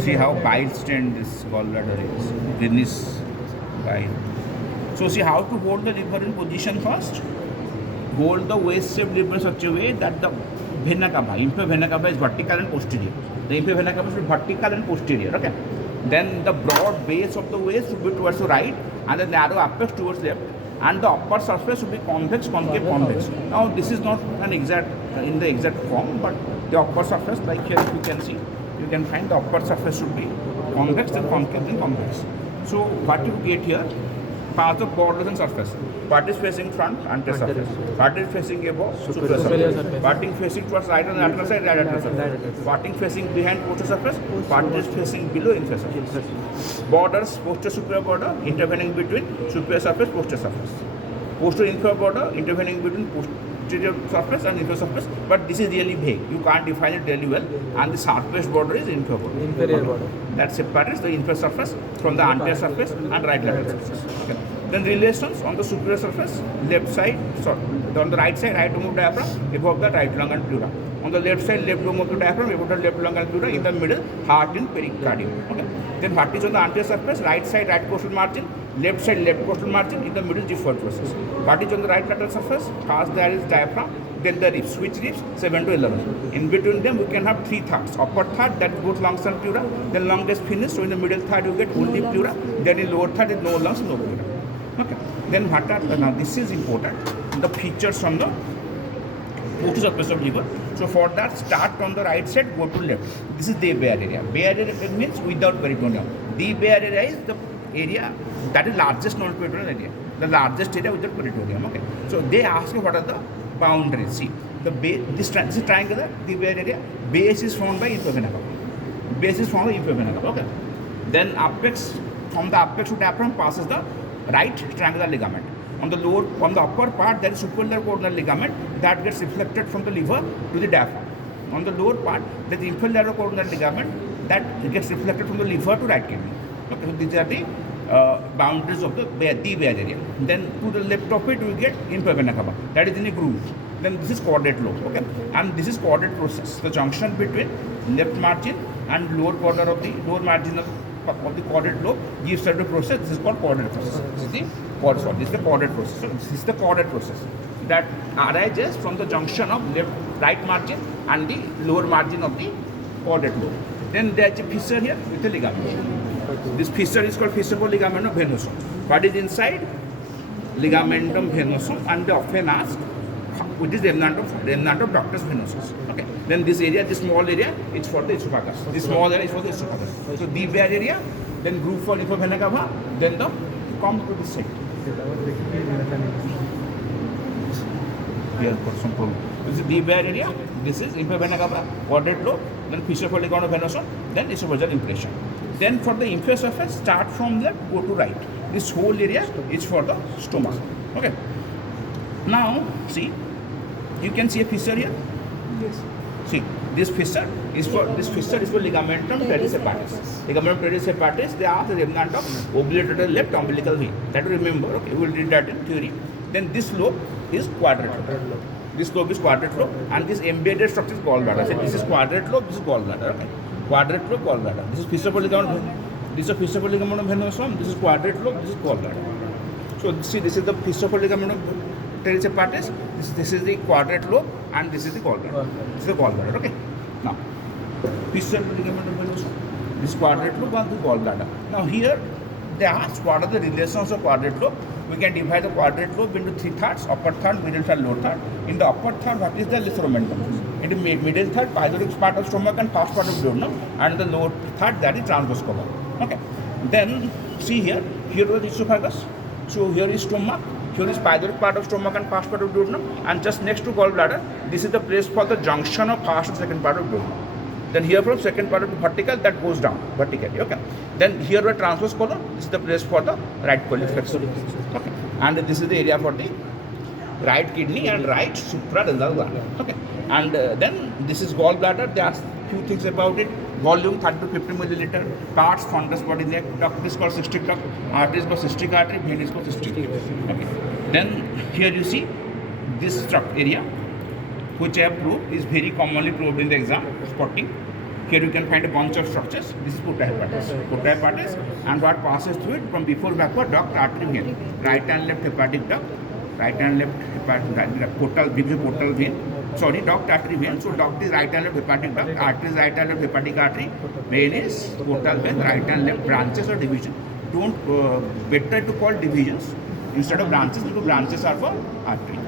See how bile stained this gallbladder is. Greenish bile. So see how to hold the liver in position first. Hold the waist shaped liver in such a way that the vena cava, inferior vena cava is vertical and posterior. The inferior vena cava should be vertical and posterior. Okay. Then the broad base of the waist should be towards the right, and the narrow apex towards left, and the upper surface should be convex, concave, convex. Now this is not an exact in the exact form, but the upper surface, like here you can see, you can find the upper surface should be convex and concave and convex. So what you get here, path of borders and surface. Part is facing front, anterior surface. Part is facing above, superior surface. Part is facing towards right on the lateral side, right lateral surface. Part is facing behind posterior surface. Part is facing below inferior surface. Borders, posterior superior border, intervening between superior surface, posterior surface. Posterior inferior border, intervening between posterior surface and inferior surface. But this is really vague. You can't define it really well. And the sharpest border is inferior border. Inferior border. That separates the inferior surface from the anterior surface and right lateral surface. Okay. Then relations on the superior surface, left side, sorry, on the right side, right dome of diaphragm, above the right lung and pleura. On the left side, left dome of the diaphragm, above the left lung and pleura, in the middle, heart and pericardium. Okay. Then heart is on the anterior surface, right side, right costal margin, left side, left costal margin, in the middle, G4 process. Heart is on the right lateral surface, first there is diaphragm, then the ribs. Which ribs? 7 to 11. In between them, we can have 3 thirds. Upper third, that goes lungs and pleura, then lung is finished, so in the middle third, you get only pleura, then in lower third, is no lungs, no pleura. Okay. Then what are, now this is important, the features on the posterior surface of liver. So for that, start on the right side, go to left. This is the bare area. Bare area means without peritoneum. The bare area is the area that is largest non-peritoneal area. The largest area without peritoneum. Okay. So they ask you what are the boundaries. See, the base, this is triangular, the bare area. Base is formed by inferior vena cava. Base is formed by inferior vena cava. Okay. Then apex, from the apex to diaphragm passes the right triangular ligament. On the lower, on the upper part, there is superior coronal ligament that gets reflected from the liver to the diaphragm. On the lower part, there is inferior coronal ligament that gets reflected from the liver to right kidney. Okay, so these are the boundaries of the bare area. Then to the left of it, we get inferior vena cava. That is in a groove. Then this is caudate lobe. Okay, and this is caudate process. The junction between left margin and lower corner of the lower margin of the caudate lobe gives rise to process. This is called caudate process. This is the caudate process. So this is the caudate process that arises from the junction of right margin and the lower margin of the caudate lobe. Then there is a fissure here with a ligament. This fissure is called fissure for ligamentum venosum. What is inside? Ligamentum venosum, and they often ask which is remnant of ductus venosus. Okay. Then this area, this small area, is for the esophagus. This small area is for the esophagus. So the bare area, then groove for inferior vena cava, then the come to this side. Here for some problem. This is the bare area. This is inferior vena cava, caudate lobe, then fissure for ligamentum venosum, then esophageal impression. Then for the inferior surface, start from left, go to right. This whole area is for the stomach. Okay. Now see, you can see a fissure here. Yes. See, this fissure is for ligamentum teres hepatis. Ligamentum teres hepatis. They are the remnant of obliterated left umbilical vein. That you remember. Okay, we will read that in theory. Then this lobe is quadrate lobe. This lobe is quadrate lobe, and this embedded structure is gallbladder. So this is quadrate lobe. This is gallbladder. Okay, quadrate lobe, gallbladder. This is fissure for ligamentum. This is a fissure for ligamentum venosum. This is quadrate lobe. This is gallbladder. So see, this is the fissure for ligamentum teres hepatis. This is the quadrate lobe, and this is the gallbladder. This is the gallbladder. Okay. Now, fissure for ligamentum venosum. This is quadrate lobe and the gallbladder. Now here they ask what are the relations of quadrate lobe. We can divide the quadrate lobe into 3 thirds: upper third, middle third, lower third. In the upper third, what is the lissomentum? In the middle third, pyloric part of stomach and first part of duodenum, and the lower third, that is transverse column. Okay. Then see here is esophagus. So here is stomach. Here is pyloric part of stomach and first part of duodenum, and just next to gallbladder, this is the place for the junction of first and second part of duodenum. Then here from second part of the vertical, that goes down vertically. Okay. Then here a transverse colon. This is the place for the right coliflexor. Okay. And this is the area for the right kidney and right suprarenal gland. Okay. And then this is gallbladder. They ask few things about it. Volume 30 to 50 milliliter. Parts, fundus, body, neck. Duct is called cystic duct. Artery is called cystic artery. Vein is called cystic vein. Okay. Then here you see this area, which I have proved is very commonly proved in the exam spotting. Here you can find a bunch of structures. This is porta hepatis. Porta hepatis, and what passes through it from before backward duct, artery, vein. Right and left hepatic duct, right and left hepatic portal, portal vein. Sorry, duct, artery, vein. So duct is right and left hepatic duct, artery is right and left hepatic artery, vein is portal vein, right and left branches or division. Don't better to call divisions instead of branches, because branches are for artery.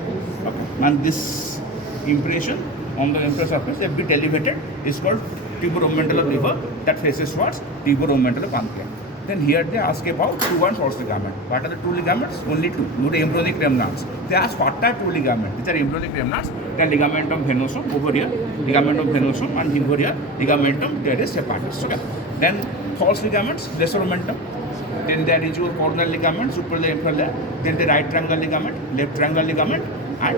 Okay. And this impression on the inferior surface, a bit elevated, is called tuberomental of liver that faces towards tuberomental of pancreas. Then here they ask about true and false ligament. What are the true ligaments? Only two. No embryonic remnants. They ask what are true ligaments? These are embryonic remnants. They are ligamentum venosum over here, ligamentum venosum, and over here ligamentum teres hepatis. Okay. Then false ligaments, lesser omentum. Then there is your coronal ligament, superior inferior. Then the right triangle ligament, left triangle ligament, and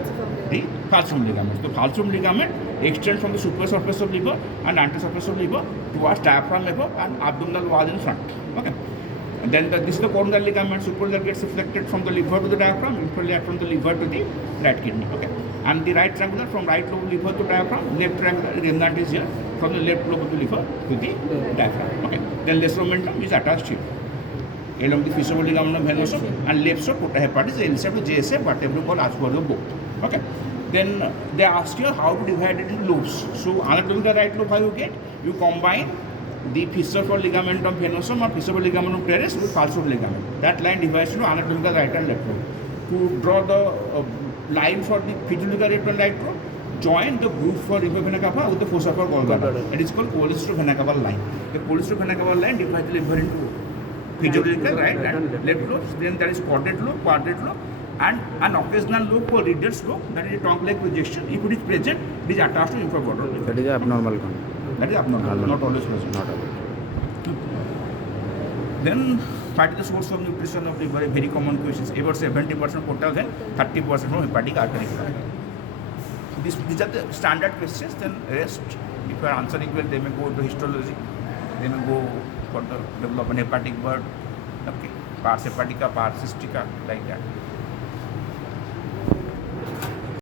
the falciform ligament. The falciform ligament extends from the superior surface of liver and anterior surface of liver towards diaphragm above and abdominal wall in front. Okay. And then this is the coronal ligament. Superior gets reflected from the liver to the diaphragm, inferior from the liver to the right kidney. Okay. And the right triangular from right lobe liver to diaphragm, left triangular remnant is here from the left lobe of the liver to the diaphragm. Okay. Then lesser omentum is attached here along the visceral ligamentum venosum, and left side porta hepatis, L side to JSF, whatever you call as per the both. Okay. Then they ask you how to divide it into lobes. So anatomical right lobe, how you get? You combine the visceral ligamentum venosum or visceral ligamentum teres with falciform ligament. That line divides into anatomical right and left lobe. To draw the line for the physiological right and right lobe, join the groove for liver vena cava with the fossa for gallbladder. It is called cholesterol vena cava line. The cholesterol vena cava line divides the liver into physiological right and left lobes. Then there is quadrate lobe, and an occasional lobe for reader's lobe, that is a tongue-like projection. If it is present, it is attached to infravertebral. That is abnormal. That is abnormal, not always present. Not always. Then, what is the source of nutrition of liver? A very common question. About 70% portal vein, 30% from hepatic artery. These are the standard questions. Then rest, if you are answering well, they may go to histology. They may go for the development hepatic bird, okay, pars hepatica, pars cystica, like that.